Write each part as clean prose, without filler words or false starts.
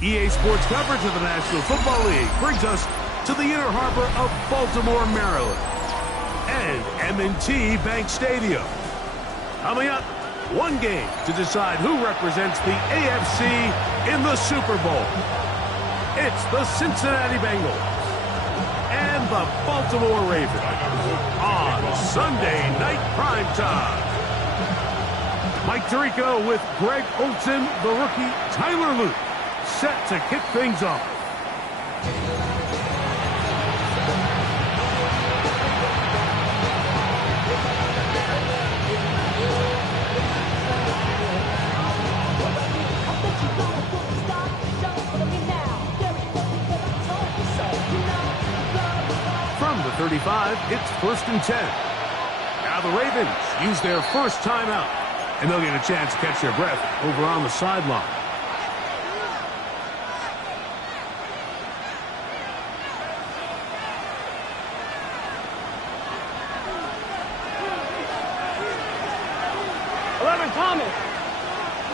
EA Sports coverage of the National Football League brings us to the inner harbor of Baltimore, Maryland, and M&T Bank Stadium. Coming up, one game to decide who represents the AFC in the Super Bowl. It's the Cincinnati Bengals and the Baltimore Ravens on Sunday Night Primetime. Mike Tirico with Greg Olsen, the rookie Tyler Luke, set to kick things off. From the 35, it's 1st and 10. Now the Ravens use their first timeout, and they'll get a chance to catch their breath over on the sideline.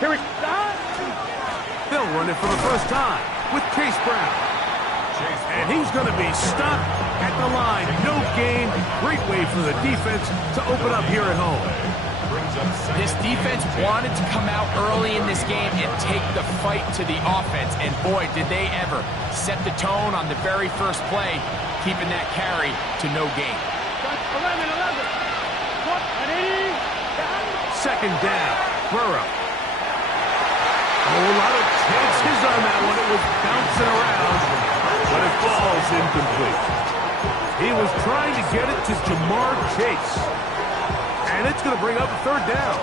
Here we go. They'll run it for the first time with Chase Brown. And he's going to be stopped at the line. No gain. Great way for the defense to open up here at home. This defense wanted to come out early in this game and take the fight to the offense. And boy, did they ever set the tone on the very first play, keeping that carry to no gain. 2nd down. Burrow. A lot of chances on that one. It was bouncing around, but it falls incomplete. He was trying to get it to Jamar Chase. And it's going to bring up a 3rd down.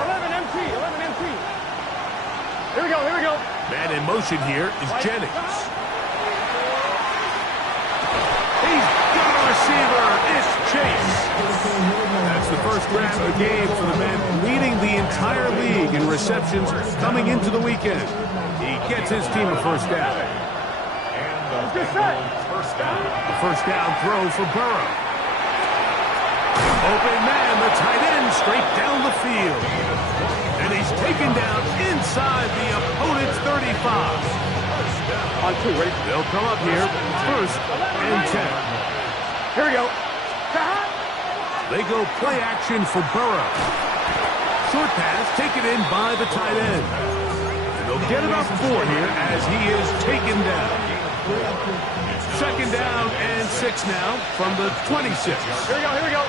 11 MT. Here we go. Man in motion here is Jennings. He's got a receiver. It's Chase. That's the first grab of the game for the man leading the entire league in receptions coming into the weekend. He gets his team a 1st down. The 1st down throw for Burrow. Open man, the tight end, straight down the field. And he's taken down inside the opponent's 35. On 2, ready? They'll come up here, 1st and 10. Here we go. They go play action for Burrow. Short pass taken in by the tight end. And they'll get about 4 here as he is taken down. 2nd down and 6 now from the 26. Here we go.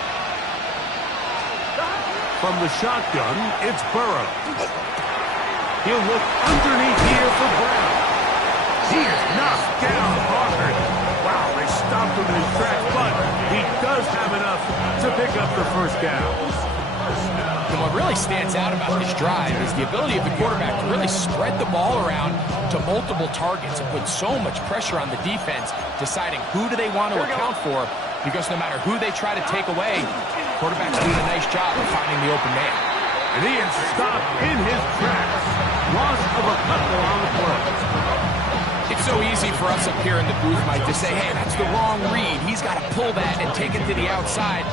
From the shotgun, it's Burrow. He'll look underneath here for Brown. He is knocked down hard. Wow, they stopped him in his tracks, but he does have enough to pick up the 1st down. And what really stands out about this drive is the ability of the quarterback to really spread the ball around to multiple targets and put so much pressure on the defense, deciding who do they want to account for, because no matter who they try to take away, quarterback's doing a nice job of finding the open man. And he is stopped in his tracks. Loss of a couple on the play. It's so easy for us up here in the booth, Mike, to say, hey, that's the wrong read. He's got to pull that and take it to the outside.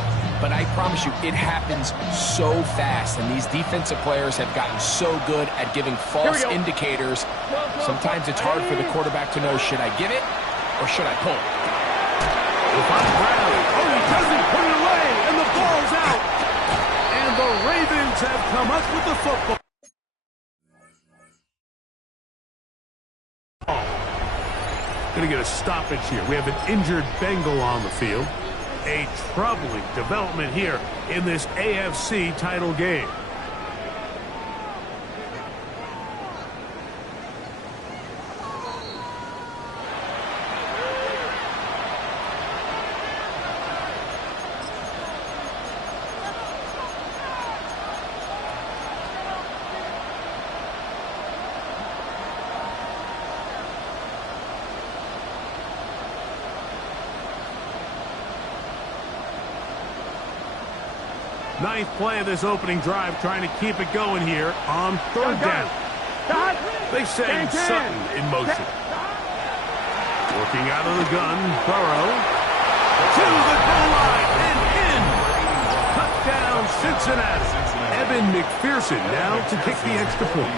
But I promise you, it happens so fast. And these defensive players have gotten so good at giving false indicators. Sometimes it's hard for the quarterback to know, should I give it or should I pull? We'll find Brown. Oh, he doesn't put it away, and the ball's out. And the Ravens have come up with the football. Going to get a stoppage here. We have an injured Bengal on the field. A troubling development here in this AFC title game. Ninth play of this opening drive, trying to keep it going here on 3rd down. They send Sutton in motion. Working out of the gun, Burrow to the goal line and in. Touchdown Cincinnati. Evan McPherson now to kick the extra point.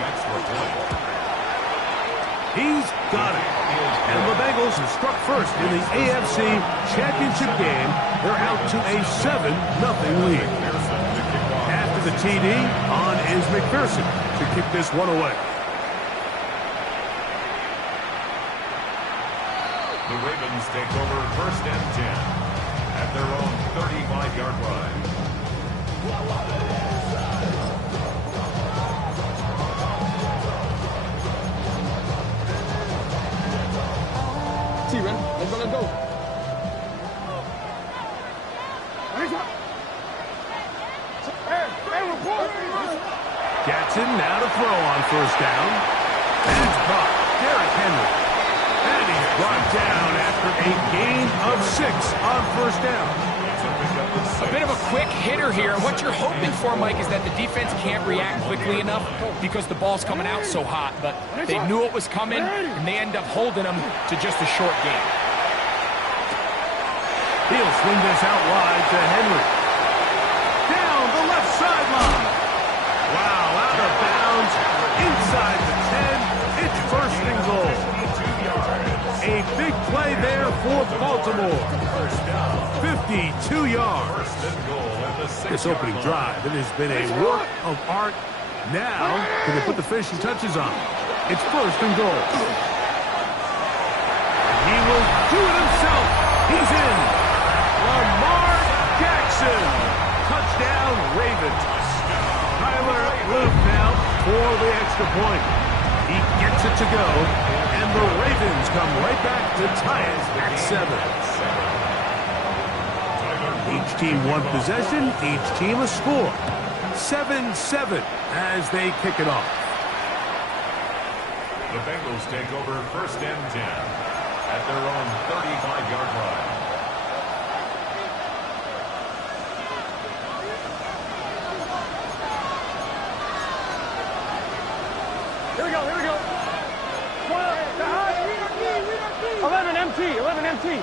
He's got it. And the Bengals have struck first in the AFC Championship game. They're out to a 7-0 lead. After the TD, on is McPherson to kick this one away. The Ravens take over 1st and 10 at their own 35-yard line. T, ready? Let's go, let's go. Jackson now to throw on 1st down. And it's caught. Derrick Henry. And he's brought down after a gain of 6 on 1st down. A bit of a quick hitter here. And what you're hoping for, Mike, is that the defense can't react quickly enough because the ball's coming out so hot. But they knew it was coming, and they end up holding them to just a short gain. He'll swing this out wide to Henry. Down the left sideline. Wow, out of bounds. Inside the 10. It's 1st and goal. A big play there for Baltimore. 52 yards. This opening drive, it has been a work of art. Now, can they put the finishing touches on? It's 1st and goal. He will do it himself. He's in. Lamar Jackson. Touchdown, Ravens. Tyler Luke now for the extra point. He gets it to go, and the Ravens come right back to tie it at 7. Each team one possession, each team a score. 7-7 as they kick it off. The Bengals take over 1st and 10 at their own 35-yard line. Here we go, here we go. 11 MT, 11 MT.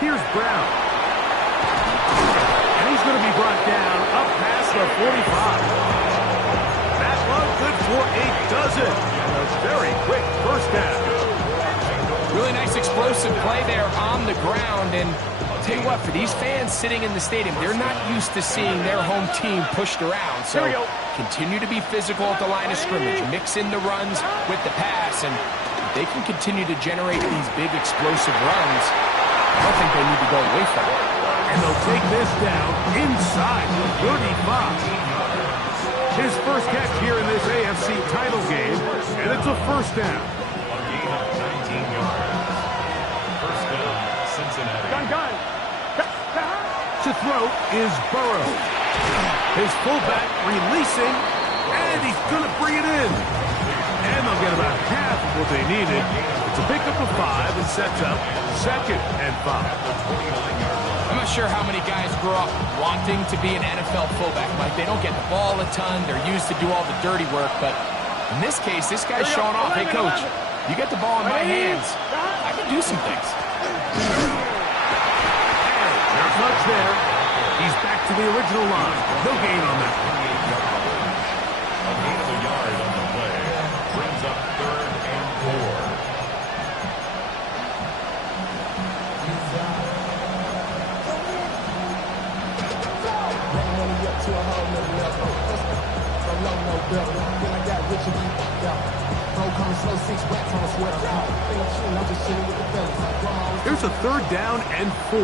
Here's Brown. And he's going to be brought down up past the 45. That one good for a dozen. And a very quick 1st down. Really nice explosive play there on the ground. And I'll tell you what, for these fans sitting in the stadium, they're not used to seeing their home team pushed around. So continue to be physical at the line of scrimmage. Mix in the runs with the pass. And they can continue to generate these big explosive runs. I don't think they need to go away from it. And they'll take this down inside the 35. His first catch here in this AFC title game, and it's a 1st down. A gain of 19 yards. 1st down, Cincinnati. Gun. To throw is Burrow. His fullback releasing, and he's going to bring it in. And they'll get about half of what they needed. It's a pickup of 5 and sets up 2nd and 5. I'm not sure how many guys grow up wanting to be an NFL fullback, Mike. They don't get the ball a ton. They're used to do all the dirty work. But in this case, this guy's showing off, hey, coach, you get the ball in my hands. I can do some things. Not much there. He's back to the original line. No gain on that. A gain of a yard on the play. Brings up 3rd and 4. Here's a 3rd down and 4.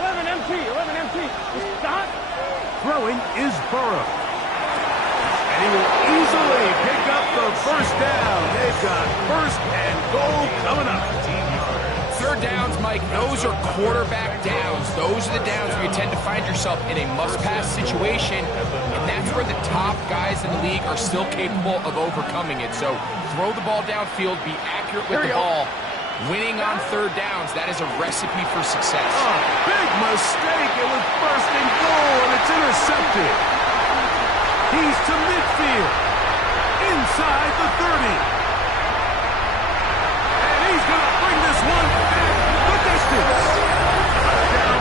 11 MT, 11 MT. Stop. Throwing is Burrow. And he will easily pick up the 1st down. They've got 1st and goal coming up. 3rd downs, Mike, those are quarterback downs. Those are the downs where you tend to find yourself in a must-pass situation, and that's where the top guys in the league are still capable of overcoming it. So throw the ball downfield, be accurate with the ball. Winning on 3rd downs, that is a recipe for success. Oh, big mistake. It was 1st and goal, and it's intercepted. He's to midfield. Inside the 30. And he's going to bring this one back the distance. Touchdown,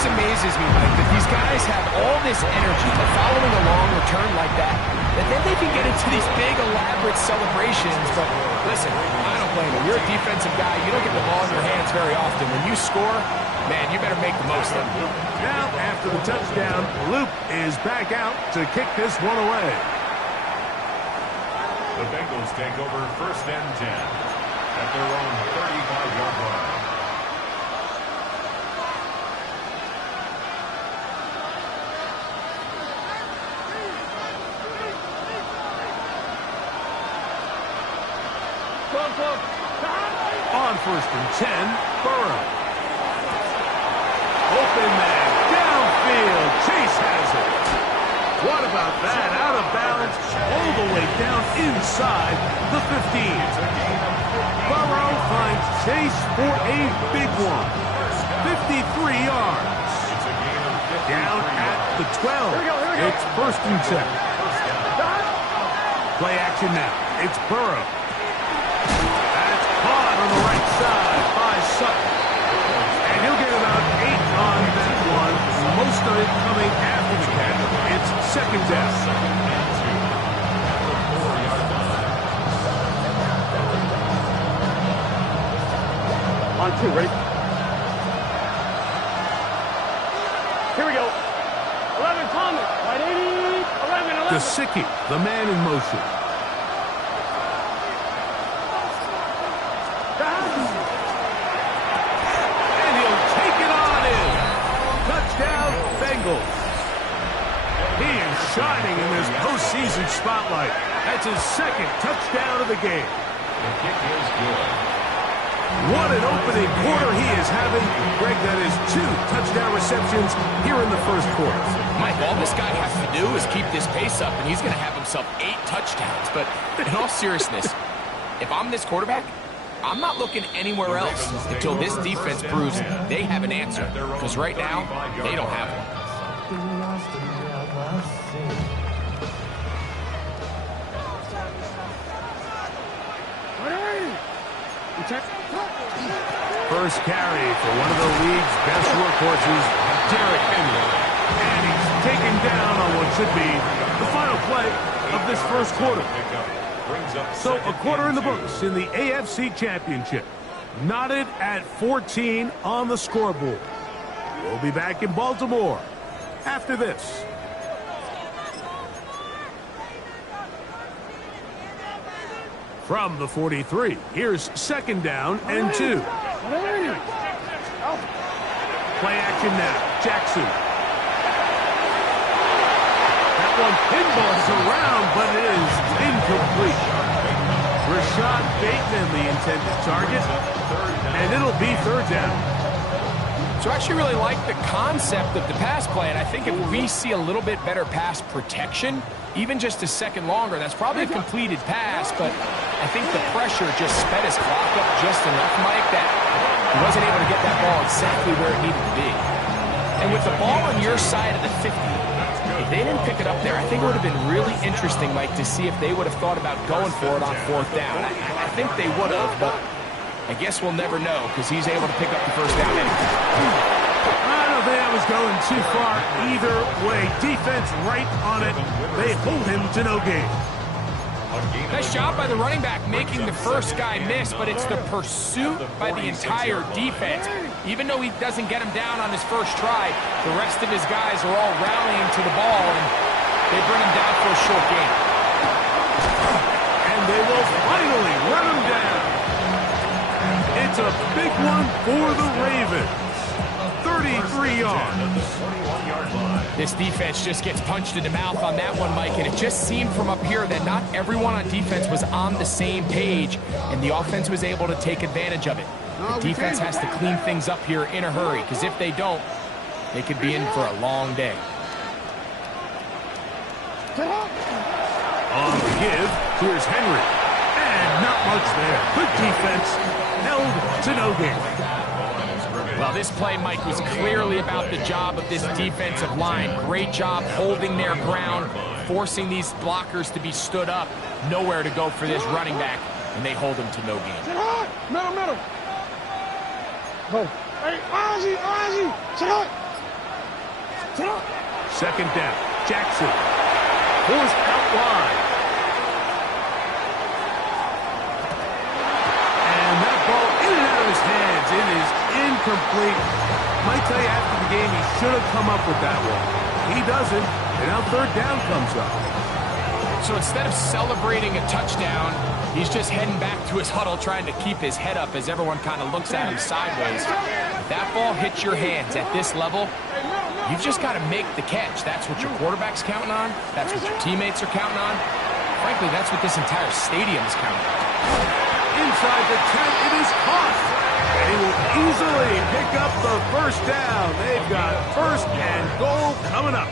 always amazes me, Mike, that these guys have all this energy, but following a long return like that, and then they can get into these big, elaborate celebrations. But listen, I don't blame them. You're a defensive guy. You don't get the ball in your hands very often. When you score, man, you better make the most of it. Now, after the touchdown, Luke is back out to kick this one away. The Bengals take over 1st and 10 at their own 35-yard line. On 1st and 10, Burrow. Open man, downfield, Chase has it. What about that? Out of bounds, all the way down inside the 15. Burrow finds Chase for a big one. 53 yards. Down at the 12. It's 1st and 10. Play action now. It's Burrow. That's caught on the right side by Sutton. And he'll get about 8 on that one. Most of it coming after the catch. It's 2nd down. On 2, ready? Here we go. 11, Thomas. Right 80. 11. Gesicki, the man in motion. And he'll take it on in. Touchdown, Bengals. He is shining in this postseason spotlight. That's his 2nd touchdown of the game. The kick is good. What an opening quarter he is having. Greg, that is 2 touchdown receptions here in the 1st quarter. Mike, all this guy has to do is keep this pace up, and he's going to have himself 8 touchdowns. But in all seriousness, if I'm this quarterback, I'm not looking anywhere else until this defense proves they have an answer. Because right now, they don't have one. First carry for one of the league's best workhorses, Derrick Henry. And he's taken down on what should be the final play of this 1st quarter. So a quarter in the books in the AFC Championship. Knotted at 14 on the scoreboard. We'll be back in Baltimore after this. From the 43, here's 2nd down and 2. Play action now. Jackson. That one pinballs around, but it is incomplete. Rashad Bateman, the intended target, and it'll be 3rd down. So I actually really like the concept of the pass play, and I think if we see a little bit better pass protection, even just a second longer, that's probably a completed pass, but I think the pressure just sped his clock up just enough, Mike, that he wasn't able to get that ball exactly where it needed to be. And with the ball on your side of the 50, if they didn't pick it up there, I think it would have been really interesting, Mike, to see if they would have thought about going for it on 4th down. I think they would have, but I guess we'll never know because he's able to pick up the 1st down anyway. I don't think that was going too far either way. Defense right on it. They hold him to no gain. Nice job by the running back making the first guy miss, but it's the pursuit by the entire defense. Even though he doesn't get him down on his first try, the rest of his guys are all rallying to the ball, and they bring him down for a short gain. And they will finally run him down. It's a big one for the Ravens. 33 yards. This defense just gets punched in the mouth on that one, Mike, and it just seemed from up here that not everyone on defense was on the same page, and the offense was able to take advantage of it. The defense has to clean things up here in a hurry, because if they don't, they could be in for a long day. On the give, here's Henry. And not much there. Good defense, held to no gain. Well, this play, Mike, was clearly about the job of this defensive line. Great job holding their ground, forcing these blockers to be stood up. Nowhere to go for this running back, and they hold him to no gain. Middle. Go. Hey, Ozzy. Sit up. Second down. Jackson. Forced out wide. And that ball in and out of his hands. It is incomplete. Might tell you after the game he should have come up with that one. He doesn't, and now third down comes up. So instead of celebrating a touchdown, he's just heading back to his huddle trying to keep his head up as everyone kind of looks at him sideways. If that ball hits your hands at this level, you've just got to make the catch. That's what your quarterback's counting on. That's what your teammates are counting on. Frankly, that's what this entire stadium is counting on. Inside the 10, it is caught. They will easily pick up the first down. They've got first and goal coming up.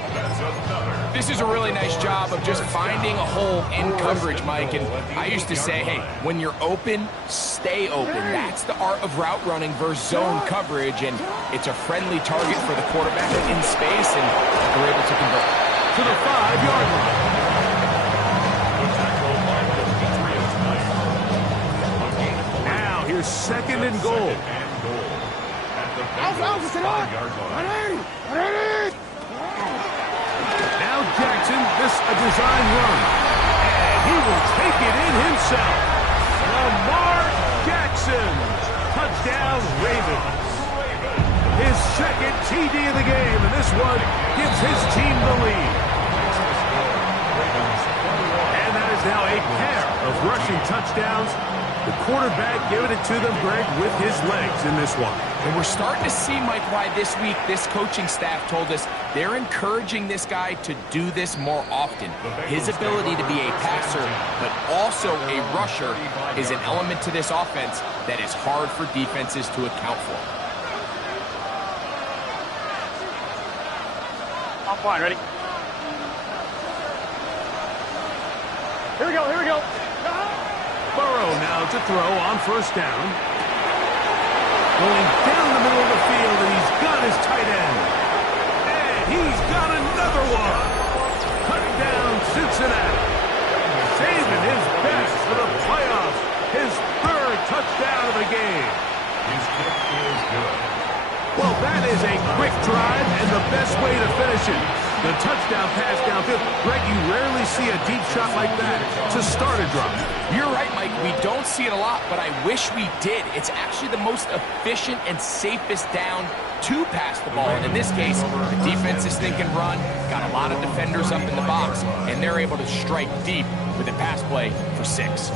This is a really nice job of just finding a hole in coverage, Mike. And I used to say, hey, when you're open, stay open. That's the art of route running versus zone coverage. And it's a friendly target for the quarterback in space, and they're able to convert. To the 5-yard line. Here's second and goal. Now Jackson, this a design run. And he will take it in himself. Lamar Jackson. Touchdown Ravens. His second TD of the game, and this one gives his team the lead. And that is now a pair of rushing touchdowns. The quarterback giving it to them, Greg, with his legs in this one. And we're starting to see, Mike, why this week this coaching staff told us they're encouraging this guy to do this more often. His ability to be a passer, but also a rusher, is an element to this offense that is hard for defenses to account for. I'm fine, ready? Here we go, here we go. Burrow now to throw on first down. Going down the middle of the field, and he's got his tight end. And he's got another one. Cutting down Cincinnati. Saving his best for the playoffs. His third touchdown of the game. His kick is good. Well, that is a quick drive and the best way to finish it. The touchdown pass downfield. Greg, you rarely see a deep shot like that to start a drive. You're right, Mike. We don't see it a lot, but I wish we did. It's actually the most efficient and safest down to pass the ball. And in this case, the defense is thinking run, got a lot of defenders up in the box, and they're able to strike deep with a pass play for 6.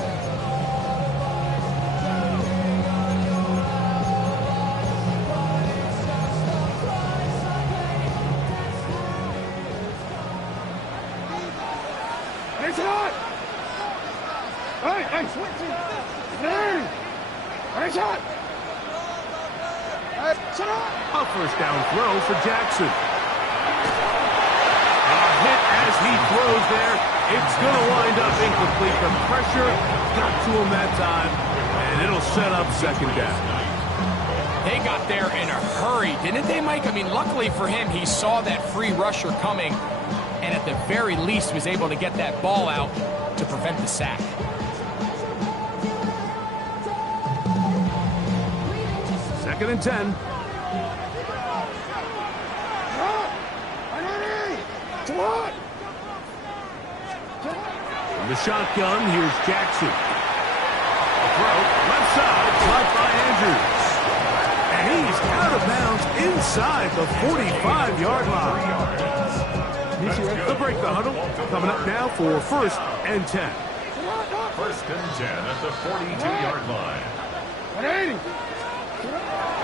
A first down throw for Jackson. A hit as he throws there. It's going to wind up incomplete. The pressure got to him that time, and it'll set up second down. They got there in a hurry, didn't they, Mike? I mean, luckily for him, he saw that free rusher coming, and at the very least was able to get that ball out to prevent the sack. Second and 10. From the shotgun, here's Jackson. A throw, left side, caught by Andrews. And he's out of bounds inside the 45-yard line. They'll break the huddle. Coming up now for first and 10. First and 10 at the 42-yard line.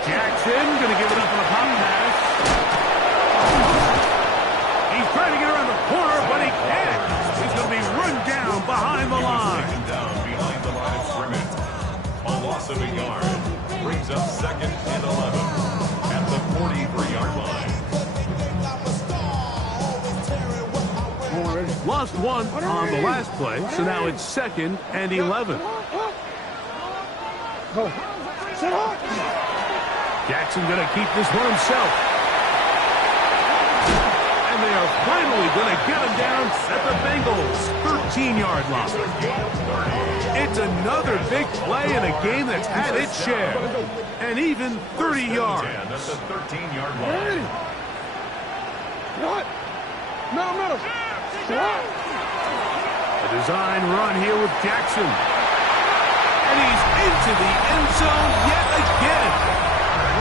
Jackson going to give it up on a pop pass. He's trying to get around the corner, but he can't. He's going to be run down behind the line. Taken down behind the line of scrimmage. A loss of a yard brings up second and 11 at the 43-yard line. Lost one on the last play, so now it's second and 11. Jackson going to keep this one himself. And they are finally going to get him down at the Bengals' 13-yard line. It's another big play in a game that's had its share. And even 30 yards. At the 13-yard line. Middle. A design run here with Jackson. And he's into the end zone yet again.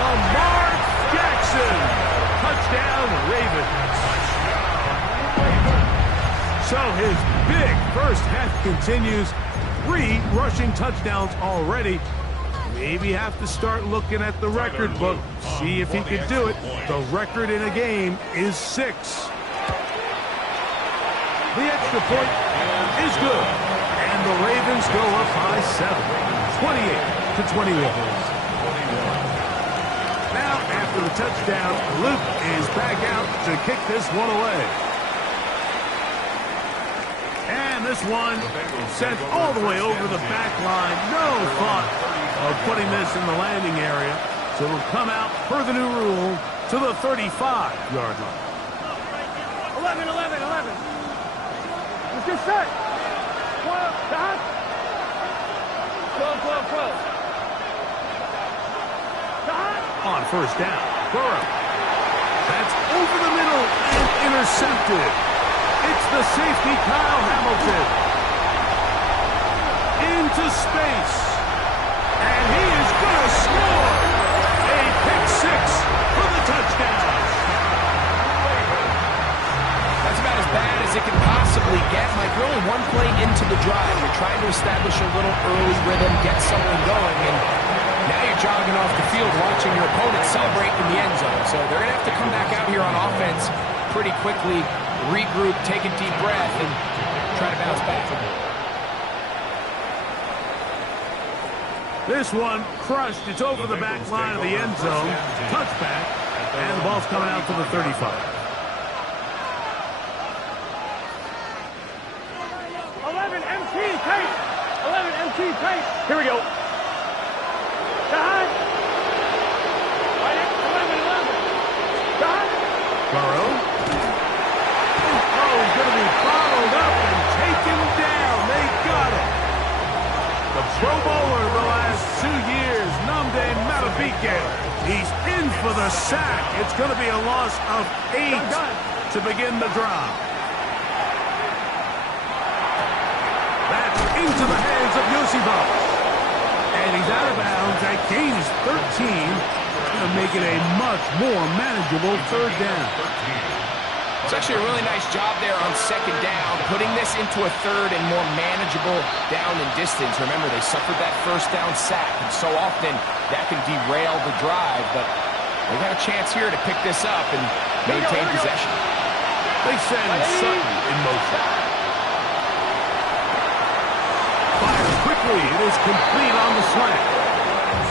Lamar Jackson. Touchdown, Ravens. So his big first half continues. 3 rushing touchdowns already. Maybe have to start looking at the record book. See if he can do it. The record in a game is 6. The extra point is good. And the Ravens go up by 7. 28-21. Now, after the touchdown, Luke is back out to kick this one away. And this one sent all the way over the back line. No thought of putting this in the landing area. So it'll come out per the new rule to the 35-yard line. 11. Let's get set. 12, dot. 12. Dot. On first down, Burrow. That's over the middle and intercepted. It's the safety, Kyle Hamilton. Into space. And he is going to score. A pick 6 for the touchdown. That's about as bad as it can possibly get. Mike, we're only 1 play into the drive. You're trying to establish a little early rhythm, get something going, and now you're jogging off the field watching your opponent celebrate in the end zone. So they're going to have to come back out here on offense pretty quickly, regroup, take a deep breath, and try to bounce back. This one crushed. It's over the back line of the end zone. Touchback, and the ball's coming out to the 35. 11 MT tape. 11 MT tape. Here we go. Dot. 11. Dot. Burrow. Oh, he's going to be followed up and taken down. They got him. The Pro Bowler the last 2 years, Nnamdi Madubuike. He's in for the sack. It's going to be a loss of 8 to begin the drive. That's into the hands of Yosibas. And he's out of bounds. That gain is 13. Going to make it a much more manageable third down. It's actually a really nice job there on second down, putting this into a third and more manageable down and distance. Remember, they suffered that first down sack, and so often that can derail the drive, but they got a chance here to pick this up and maintain possession. They send Sutton in motion. Fires quickly. It is complete on the slant.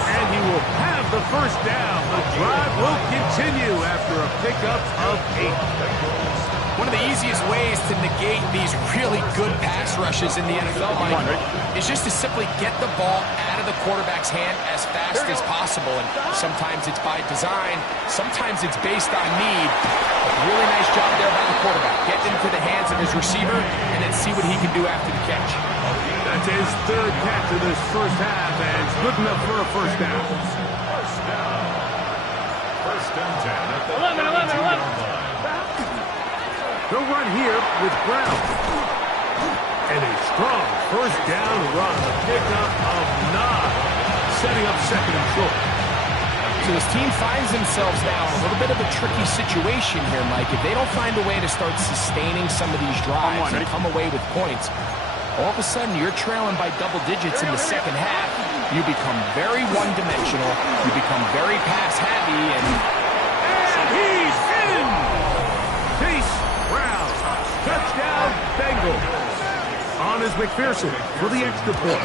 And he will have the first down. The drive will continue after a pickup of 8. One of the easiest ways to negate these really good pass rushes in the NFL, Mike, is just to simply get the ball out of the quarterback's hand as fast as possible. And sometimes it's by design, sometimes it's based on need. Really nice job there by the quarterback. Get into the hands of his receiver and then see what he can do after the catch. That's his 3rd catch of this first half, and it's good enough for a first down. First and 10 at the 11. They'll run here with Brown. And a strong first down run. A pickup of 9. Setting up second and short. So this team finds themselves now in a little bit of a tricky situation here, Mike. If they don't find a way to start sustaining some of these drives and come away with points, all of a sudden you're trailing by double digits in the second half. You become very one-dimensional. You become very pass-heavy, and he's in! Chase Brown. Touchdown, Bengals. On is McPherson for the extra point.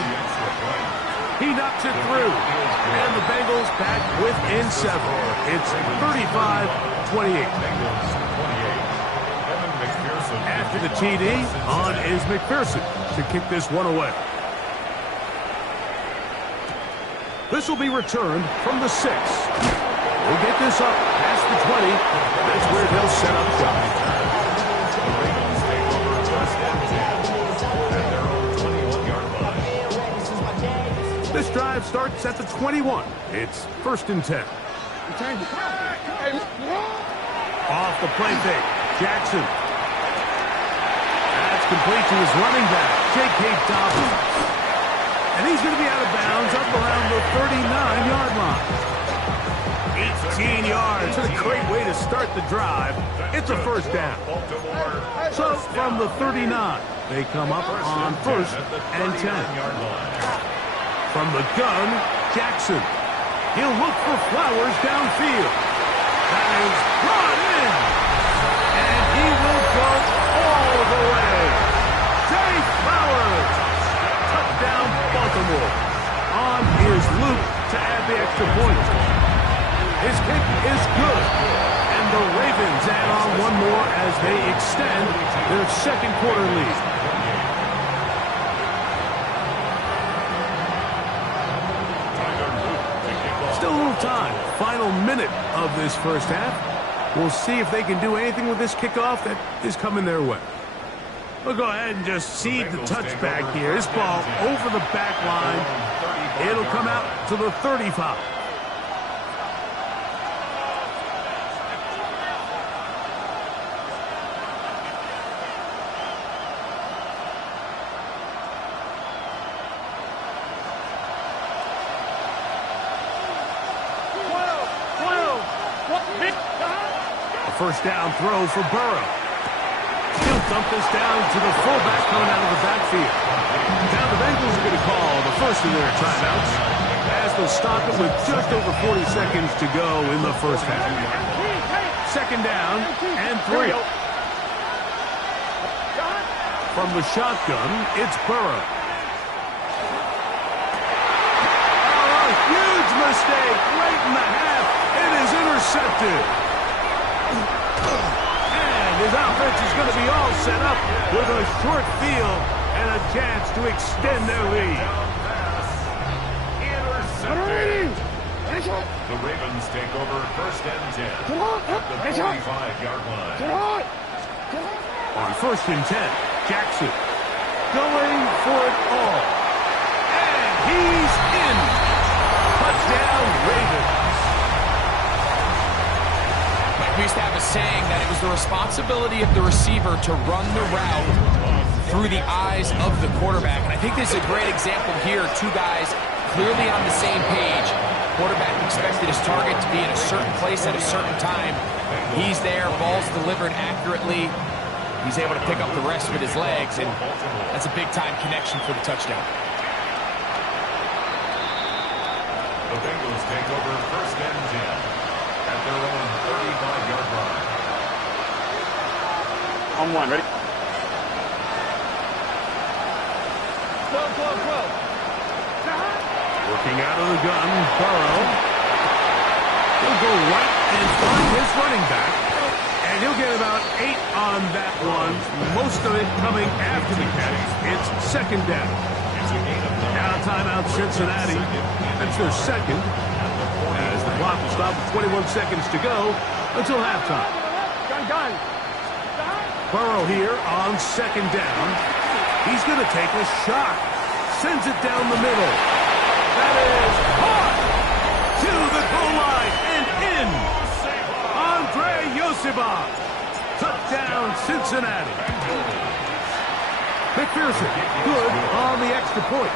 He knocks it through. And the Bengals back within 7. It's 35-28. After the TD, on is McPherson to kick this one away. This will be returned from the 6. We'll get this up past the 20. That's where they'll set up shop. This drive starts at the 21. It's 1st and 10. Off the play fake. Jackson. That's complete to his running back, J.K. Dobbins. And he's going to be out of bounds up around the 39-yard line. 18 yards. What a great way to start the drive. It's a first down. So from the 39, they come up on 1st and 10. From the gun, Jackson. He'll look for Flowers downfield. That is brought in. And he will go all the way. Zay Flowers. Touchdown, Baltimore. On his loop to add the extra point. His kick is good. And the Ravens add on one more as they extend their second quarter lead. Still a little time. Final minute of this first half. We'll see if they can do anything with this kickoff that is coming their way. We'll go ahead and just seed the touchback here. This ball over the back line. It'll come out to the 35. First down throw for Burrow. He'll dump this down to the fullback coming out of the backfield. Now the Bengals are going to call the first of their timeouts as they'll stop it with just over 40 seconds to go in the first half. Second down and 3. From the shotgun, it's Burrow. Oh, a huge mistake late in the half. It is intercepted. And his offense is going to be all set up with a short field and a chance to extend their lead. Intercepted. The Ravens take over 1st and 10 at the 45-yard line. On 1st and 10, Jackson going for it all. And he's in. Touchdown, Ravens. We used to have a saying that it was the responsibility of the receiver to run the route through the eyes of the quarterback. And I think this is a great example here. Two guys clearly on the same page. Quarterback expected his target to be in a certain place at a certain time. He's there, ball's delivered accurately. He's able to pick up the rest with his legs, and that's a big-time connection for the touchdown. The Bengals take over 1st and 10 at their own 35-yard line. On 1, ready? Working out of the gun, Burrow. He'll go right and find his running back. And he'll get about 8 on that one. Most of it coming after the catch. It's second down. Now timeout Cincinnati. That's their second. As the clock will stop with 21 seconds to go until halftime. Gun. Burrow here on second down. He's going to take a shot. Sends it down the middle. That is caught to the goal line and in. Andre Yosibah. Touchdown, Cincinnati. McPherson, good on the extra point.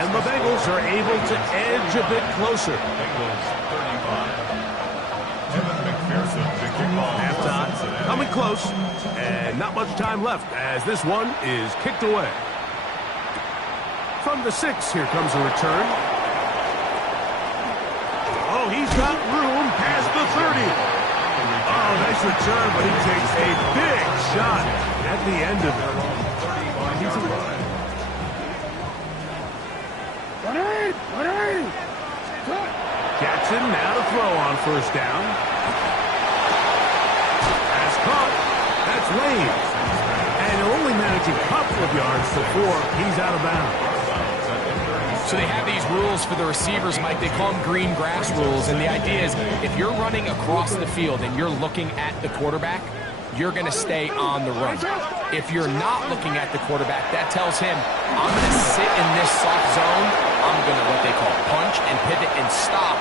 And the Bengals are able to edge a bit closer. Bengals 35. Evan McPherson to kick off. Halftime coming close, and not much time left as this one is kicked away. From the 6, here comes a return. Oh, he's got room past the 30. Oh, nice return, but he takes a big shot at the end of it. Jackson now to throw on first down. That's caught. That's Lane. And he'll only manage a couple of yards before he's out of bounds. So they have these rules for the receivers, Mike. They call them green grass rules. And the idea is if you're running across the field and you're looking at the quarterback, you're going to stay on the run. If you're not looking at the quarterback, that tells him, I'm going to sit in this soft zone. I'm going to what they call punch and pivot and stop.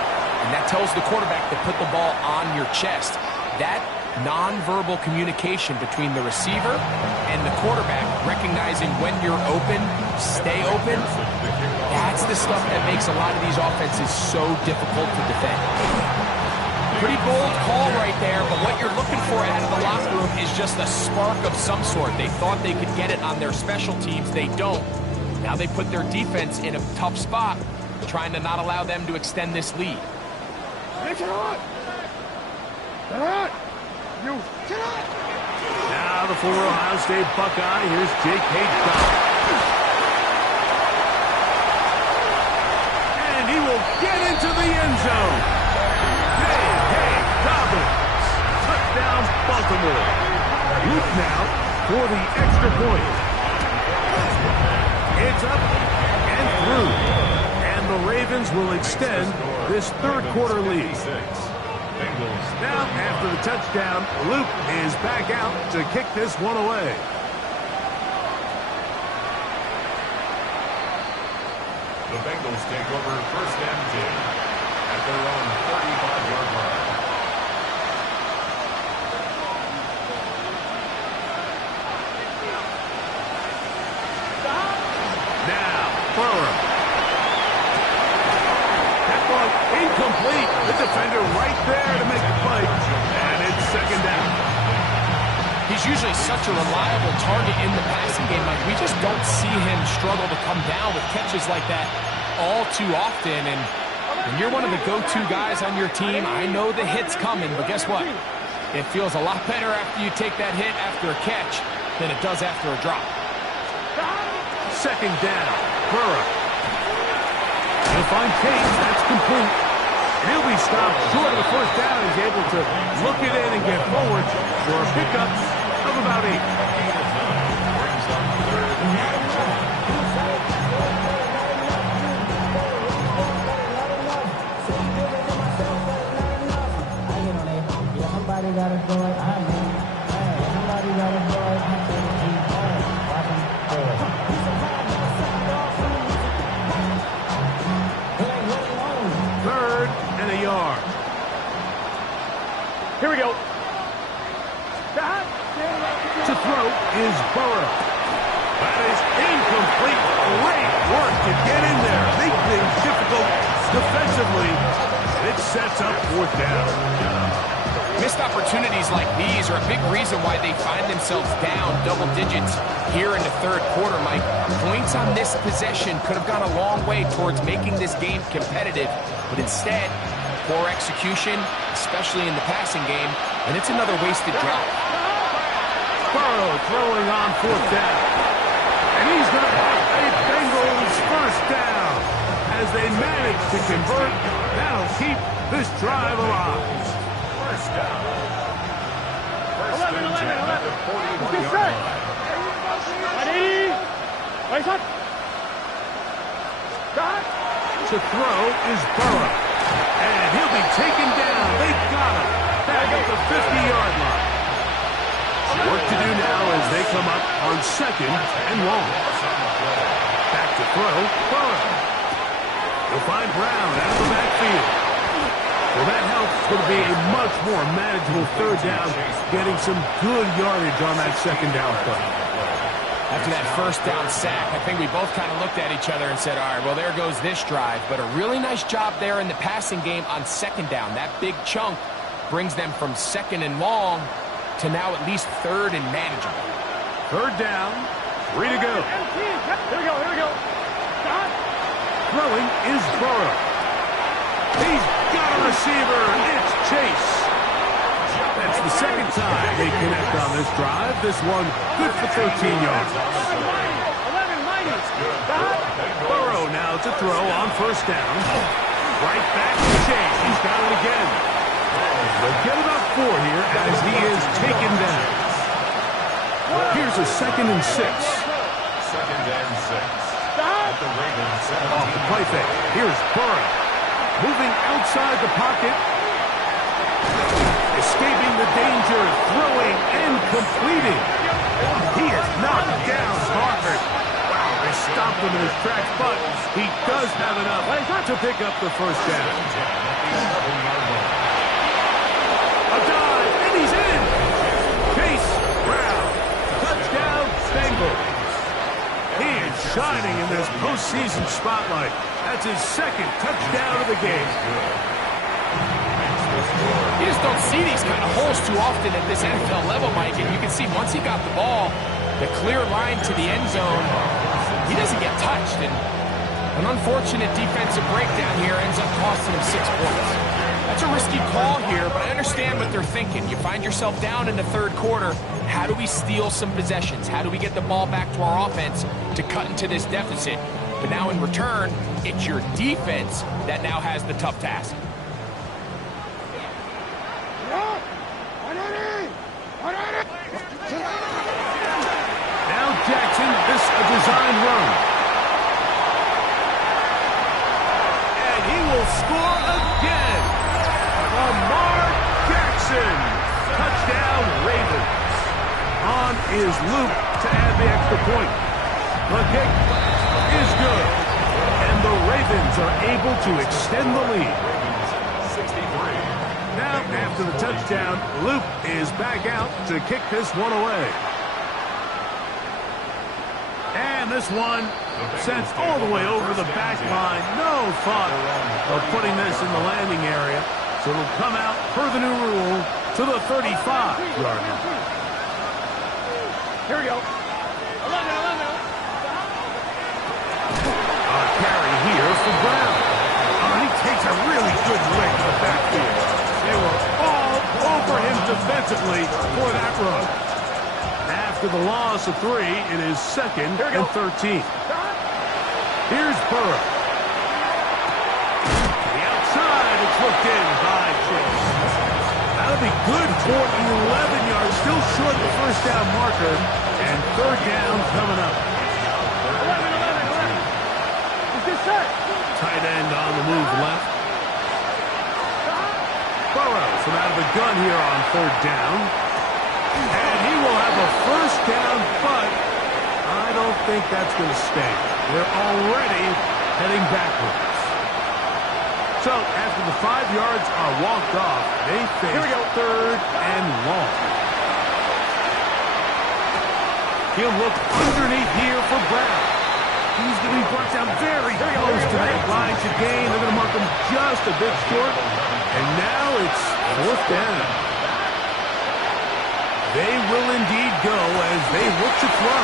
And that tells the quarterback to put the ball on your chest. That nonverbal communication between the receiver and the quarterback, recognizing when you're open, stay open. That's the stuff that makes a lot of these offenses so difficult to defend. Pretty bold call right there, but what you're looking for out of the locker room is just a spark of some sort. They thought they could get it on their special teams. They don't. Now they put their defense in a tough spot, trying to not allow them to extend this lead. Now the former Ohio State Buckeye, here's J.K. Dobbins. And he will get into the end zone. J.K. Dobbins. Touchdown, Baltimore. Luke now for the extra point. It's up and through. And the Ravens will extend this third quarter lead. Now, after the touchdown, Luke is back out to kick this one away. The Bengals take over first and 10 at their own 35-yard line. Now, Burrow. That ball incomplete. The defender right there to make the play. And it's second down. He's usually such a reliable target in the passing game. Like, we just don't see him struggle to come down with catches like that all too often. And when you're one of the go-to guys on your team, I know the hit's coming, but guess what? It feels a lot better after you take that hit after a catch than it does after a drop. Second down, Burrow. He'll find Case, that's complete. And he'll be stopped short of the first down. He's able to look it in and get forward for a pickup of about 8. Somebody got a boy, I mean, somebody got a boy, I mean, watch him do it. Third and a yard. Here we go. To throw is Burrow. That is incomplete. Great work to get in there. Make things difficult defensively. And it sets up fourth down. Missed opportunities like these are a big reason why they find themselves down double digits here in the third quarter, Mike. Points on this possession could have gone a long way towards making this game competitive, but instead, poor execution, especially in the passing game, and it's another wasted drive. Burrow throwing on fourth down. And he's going to have a Bengals first down. As they manage to convert, that'll keep this drive alive. First down. First 11. and 10 at the 41-yard line. Ready? Wait up. To throw is Burrow. And he'll be taken down. They've got him. Back at the 50-yard line. Work to do now as they come up on second and long. Back to throw, Burrow. He'll find Brown out of the backfield. Well, that helps. It's going to be a much more manageable third down, getting some good yardage on that second down play. After that first down sack, I think we both kind of looked at each other and said, all right, well, there goes this drive. But a really nice job there in the passing game on second down. That big chunk brings them from second and long to now at least third and manageable. Third down, 3 to go. Here we go. Throwing is Burrow. He's got a receiver. It's Chase. That's the second time they connect on this drive. This one good for 13 yards. 11. Burrow now to throw on first down. Right back to Chase. He's got it again. They'll get about 4 here as he is taken down. Here's a 2nd and 6. 2nd and 6. At the Ravens 17. Off the play fake. Here's Burrow. Moving outside the pocket. Escaping the danger. Throwing and completing. He is knocked down hard. Wow, they stopped him in his tracks, but he does have enough to pick up the first down. A dive, and he's in. shining in this postseason spotlight. That's his second touchdown of the game. You just don't see these kind of holes too often at this NFL level, Mike. And you can see once he got the ball, the clear line to the end zone, he doesn't get touched. And an unfortunate defensive breakdown here ends up costing him 6 points. That's a risky call here, but I understand what they're thinking. You find yourself down in the third quarter. How do we steal some possessions? How do we get the ball back to our offense to cut into this deficit? But now in return, it's your defense that now has the tough task. Now Jackson, this a designed run. And he will score again. Lamar Jackson. Touchdown, Ravens. On is Luke to add the extra point. The kick is good. And the Ravens are able to extend the lead. Now, after the touchdown, Luke is back out to kick this one away. And this one sent all the way over the back line. No thought of putting this in the landing area. So it'll come out per the new rule to the 35-yard line. Here we go. 11. A carry here for Brown. He takes a really good lick in the backfield. They were all over him defensively for that run. After the loss of 3, it is 2nd and 13. Here's Burrow. The outside, it's looked in by Chase. That'll be good for 11 yards, still short the first down marker, and third down coming up. 11. It's good set. Tight end on the move left. Burrow from out of the gun here on third down. And he will have a first down, but I don't think that's going to stay. They're already heading backwards. So after the 5 yards are walked off, they face third and long. He'll look underneath here for Brown. He's going to be brought down very close to that line to gain. They're going to mark him just a bit short. And now it's fourth down. They will indeed go as they look to throw.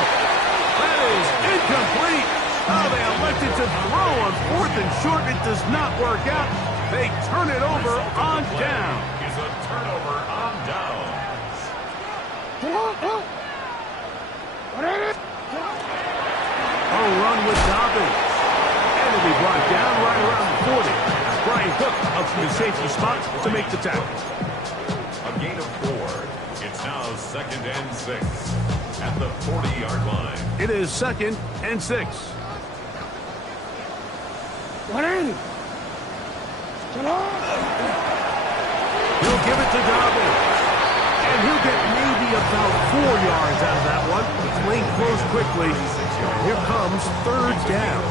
That is incomplete. Oh, they elected to throw on fourth and short. It does not work out. They turn it over on down. Is a turnover on downs. A run with Dobbins. And it'll be brought down right around the 40. Brian Cook up from the safety spot to make the tackle. A gain of 4. It's now 2nd and 6 at the 40-yard line. It is 2nd and 6. He'll give it to Dobbins. And he'll get maybe about 4 yards out of that one. It's laying close quickly. Here comes third down.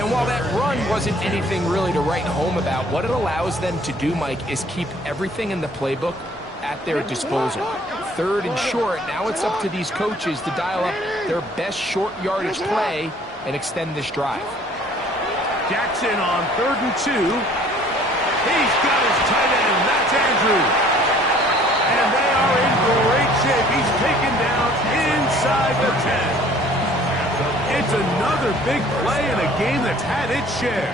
And while that run wasn't anything really to write home about, what it allows them to do, Mike, is keep everything in the playbook at their disposal. Third and short, now it's up to these coaches to dial up their best short yardage play and extend this drive. Jackson on 3rd and 2. He's got his tight end. That's Andrews. And they are in great shape. He's taken down inside the 10. It's another big play in a game that's had its share.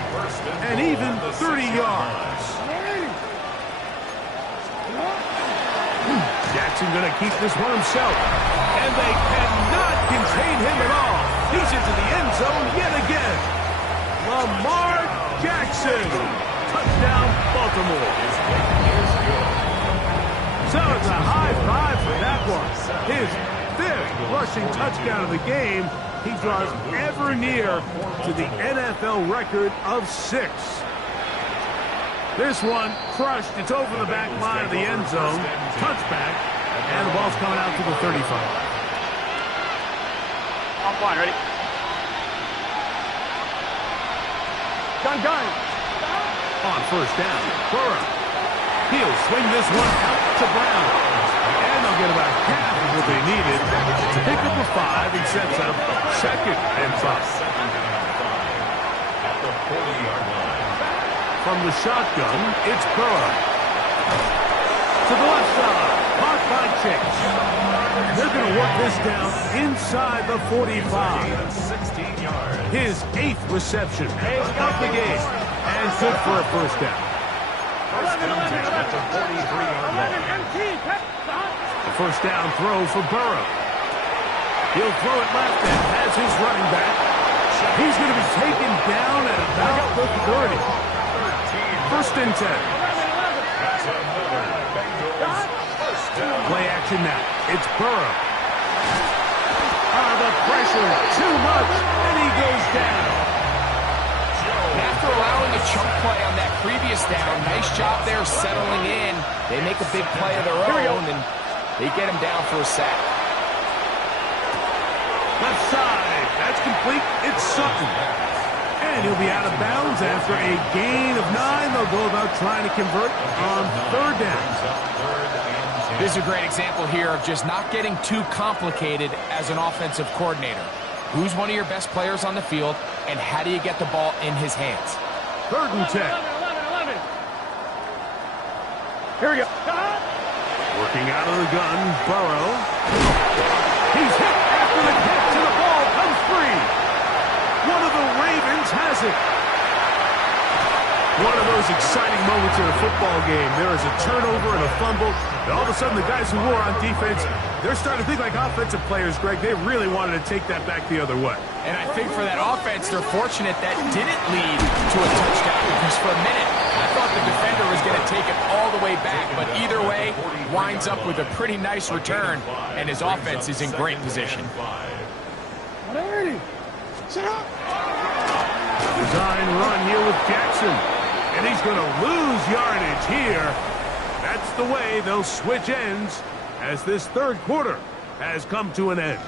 And even 30 yards. Jackson going to keep this one himself. And they cannot contain him at all. He's into the end zone yet again. Lamar Jackson. Touchdown, Baltimore. So it's a high five for that one. His 5th rushing touchdown of the game. He draws ever near to the NFL record of 6. This one crushed. It's over the back line of the end zone. Touchback. And the ball's coming out to the 35. On point, ready? Gun. On first down, Burrow. He'll swing this one out to Brown. And they'll get about half of what they needed to pick up a 5 and sets up 2nd and 5. At the 40-yard line. From the shotgun, it's Burrow. To the left side, caught by Chase. They're going to work this down inside the 45. 16 yards. His 8th reception of the game. And good for a first down. First and 10 at the 43-yard line. The first down throw for Burrow. He'll throw it left and has his running back. He's going to be taken down at about the 30. First and 10. That's another Bengals first down. Play action now. It's Burrow. The pressure, too much, and he goes down. And after allowing a chunk play on that previous down, nice job there settling in. They make a big play of their own, and they get him down for a sack. Left side, that's complete. It's Sutton. And he'll be out of bounds after a gain of 9. They'll go about trying to convert on 3rd down. This is a great example here of just not getting too complicated as an offensive coordinator. Who's one of your best players on the field, and how do you get the ball in his hands? 3rd and 10. 11. Here we go. Working out of the gun, Burrow. He's hit after the catch, and the ball comes free. One of the Ravens has it. One of those exciting moments in a football game. There is a turnover and a fumble. And all of a sudden, the guys who were on defense, they're starting to think like offensive players, Greg. They really wanted to take that back the other way. And I think for that offense, they're fortunate that didn't lead to a touchdown, because for a minute, I thought the defender was going to take it all the way back. But either way, winds up with a pretty nice return, and his offense is in great position. Design run here with Jackson. And he's going to lose yardage here. That's the way they'll switch ends as this 3rd quarter has come to an end.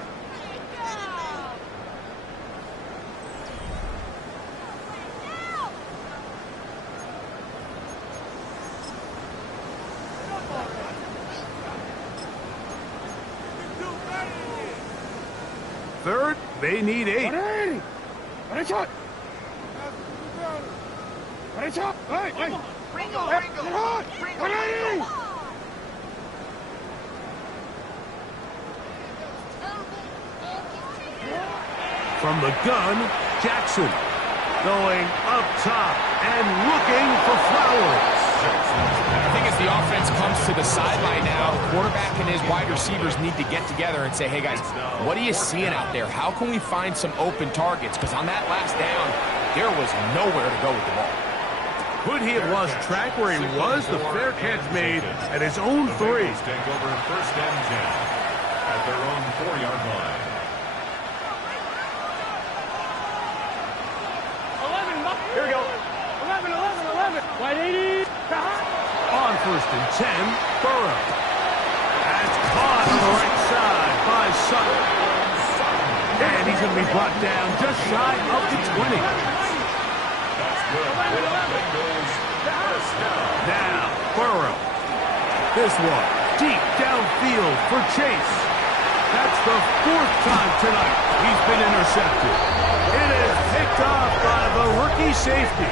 Third, they need 8. From the gun, Jackson going up top and looking for Flowers. I think as the offense comes to the sideline now, the quarterback and his wide receivers need to get together and say, hey guys, what are you seeing out there? How can we find some open targets? Because on that last down, there was nowhere to go with the ball. Could he have lost track where he was? The fair catch made at his own 3. Take over first and 10 at their own 4-yard line. 11. Here we go. 11. 180. On first and 10, Burrow. That's caught on the right side by Sutton. And he's going to be brought down just shy of the 20. That's good. Bengals first down. Now, Burrow. This one, deep downfield for Chase. That's the 4th time tonight he's been intercepted. It is picked off by the rookie safety.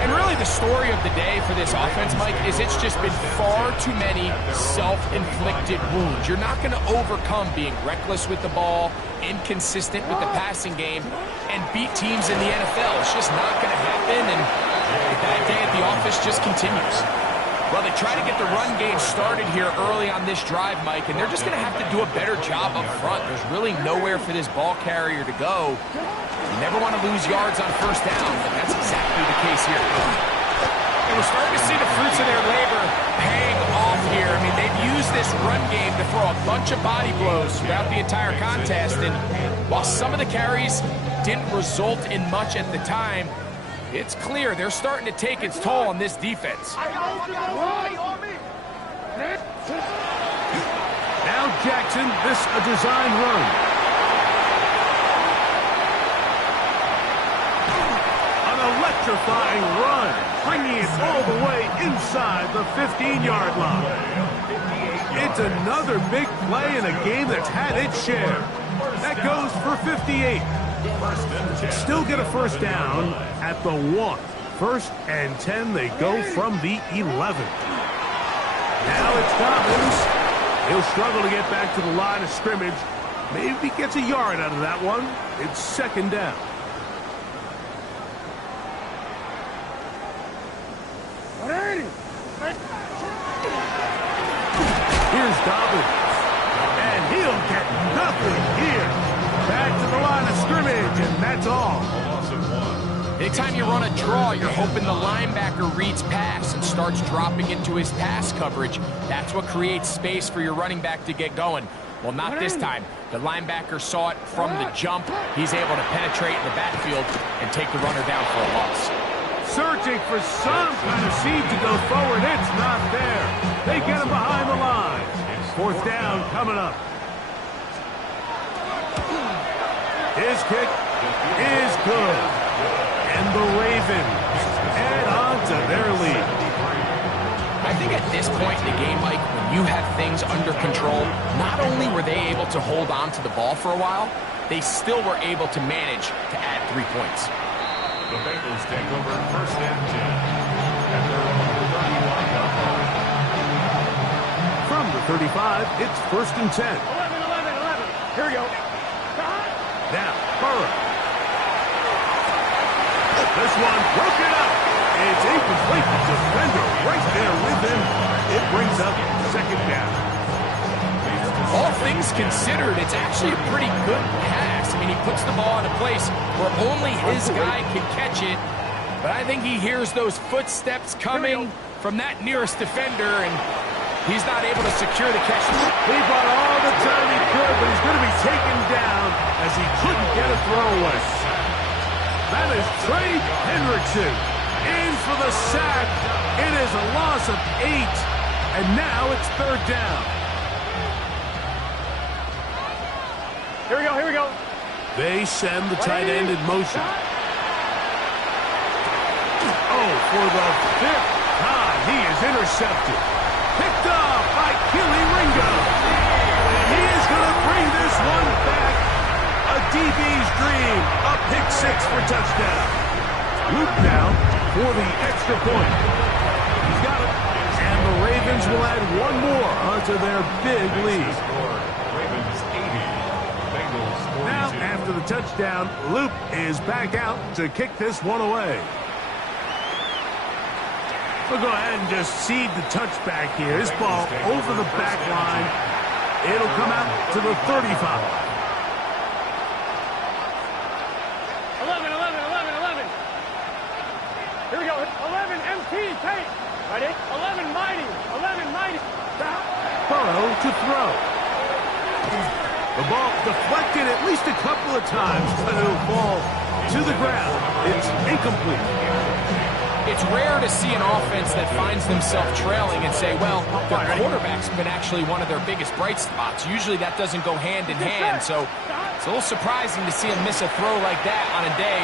And really the story of the day for this offense, Mike, is it's just been far too many self-inflicted wounds. You're not going to overcome being reckless with the ball, inconsistent with the passing game, and beat teams in the NFL. It's just not going to happen, and that day at the office just continues. Well, they try to get the run game started here early on this drive, Mike, and they're just going to have to do a better job up front. There's really nowhere for this ball carrier to go. You never want to lose yards on first down, but that's exactly the case here. And we're starting to see the fruits of their labor paying off here. I mean, they've used this run game to throw a bunch of body blows throughout the entire contest, and while some of the carries didn't result in much at the time, it's clear they're starting to take its toll on this defense. Now Jackson, this a design run. An electrifying run, bringing it all the way inside the 15-yard line. It's another big play in a game that's had its share. That goes for 58. Still get a first down at the 1. 1st and 10, they go from the 11. Now it's Dobbins. He'll struggle to get back to the line of scrimmage. Maybe gets a yard out of that one. It's 2nd down. Here's Dobbins. And he'll get nothing here. Back to the line of scrimmage, and that's all. Anytime you run a draw, you're hoping the linebacker reads pass and starts dropping into his pass coverage. That's what creates space for your running back to get going. Well, not this time. The linebacker saw it from the jump. He's able to penetrate in the backfield and take the runner down for a loss. Searching for some kind of seed to go forward. It's not there. They get him behind the line. 4th down coming up. His kick is good. And the Ravens add on to their lead. I think at this point in the game, Mike, when you have things under control, not only were they able to hold on to the ball for a while, they still were able to manage to add 3 points. The Bengals take over 1st and 10 at their own 31-yard line. From the 35, it's 1st and 10. 11. Here we go. Now, Burrow. This one broken up. It's incomplete. The defender right there with him. It brings up 2nd down. All things considered, it's actually a pretty good pass. I mean, he puts the ball in a place where only his guy can catch it. But I think he hears those footsteps coming from that nearest defender, and he's not able to secure the catch. He bought all the time he could, but he's going to be taken down as he couldn't get a throwaway. That is Trey Hendrickson in for the sack. It is a loss of 8, and now it's 3rd down. Here we go. They send the tight end in motion. Oh, for the 5th time, he is intercepted. Picked off by Keely Ringo. And he is going to bring this one back. A DB's dream. A pick 6 for touchdown. Luke now for the extra point. He's got it. And the Ravens will add one more onto their big lead. Ravens 80, Bengals 42. Now, after the touchdown, Luke is back out to kick this one away. We'll go ahead and just seed the touchback here. This ball over the back line. It'll come out to the 35. 11. Here we go. 11 MT Tate. Ready? 11 Mighty. Burrow to throw. The ball deflected at least a couple of times, but it'll fall to the ground. It's incomplete. It's rare to see an offense that finds themselves trailing and say, well, their quarterback's been actually one of their biggest bright spots. Usually that doesn't go hand in hand, so it's a little surprising to see him miss a throw like that on a day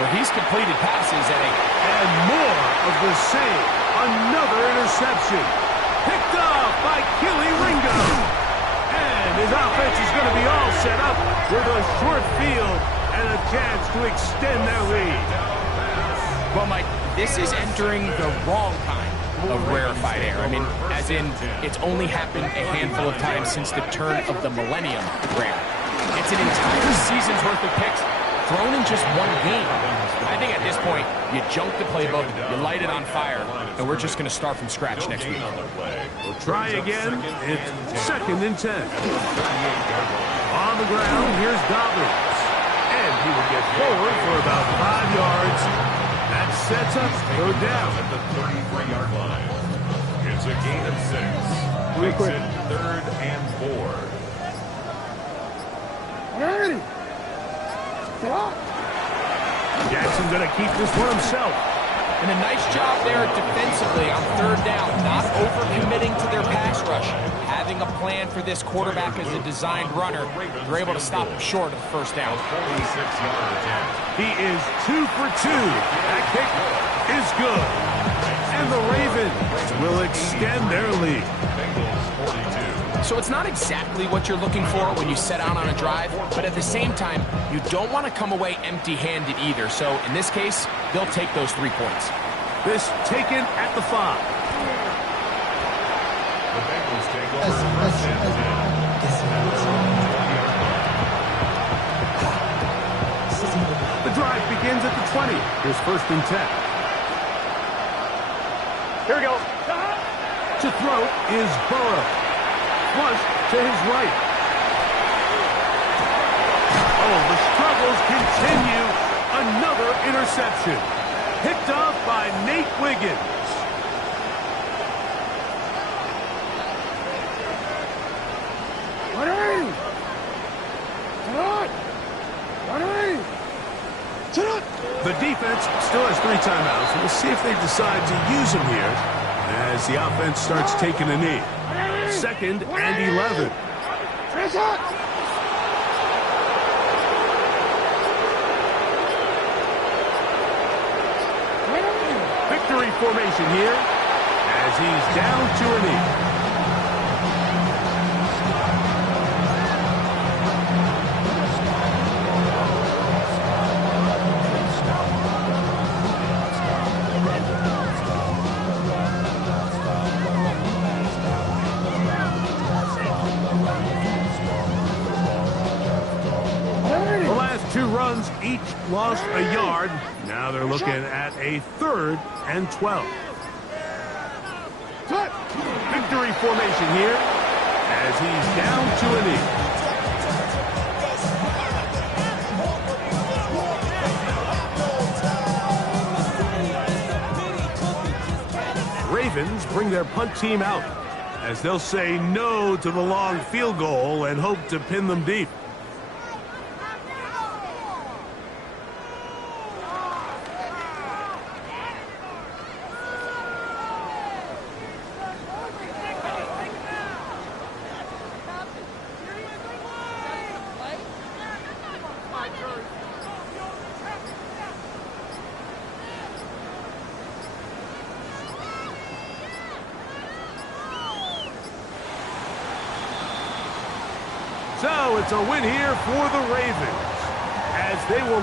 where he's completed passes at a... And more of the same. Another interception. Picked off by Keely Ringo. And his offense is going to be all set up with a short field and a chance to extend their lead. Well, Mike, this is entering the wrong kind of rarefied air. I mean, as in, it's only happened a handful of times since the turn of the millennium rare. It's an entire season's worth of picks thrown in just one game. I think at this point, you junk the playbook, you light it on fire, and we're just going to start from scratch next week. We'll try again. It's 2nd and 10. On the ground, here's Dobbins. And he will get forward for about 5 yards. That sets up 3rd down. At the 33-yard line. It's a gain of 6. Makes it 3rd and 4. Ready? Jackson going to keep this one himself. And a nice job there defensively on 3rd down, not overcommitting to their pass rush. Having a plan for this quarterback as a designed runner, they're able to stop him short of the 1st down. 46-yard attempt. He is 2 for 2. That kick is good. And the Ravens will extend their lead. Bengals 42, So it's not exactly what you're looking for when you set out on a drive, but at the same time, you don't want to come away empty-handed either. So in this case, they'll take those 3 points. This taken at the 5. The Bengals take over first and 10. The drive begins at the 20. Here's first and 10. Here we go. To throw is Burrow. Flush to his right. Oh, the struggles continue. Another interception. Picked off by Nate Wiggins. The defense still has 3 timeouts. We'll see if they decide to use them here as the offense starts taking a knee. 2nd and 11. Victory formation here as he's down to a knee. Each lost a yard. Now they're looking at a 3rd and 12. Victory formation here as he's down to a knee. Ravens bring their punt team out as they'll say no to the long field goal and hope to pin them deep. So it's a win here for the Ravens as they will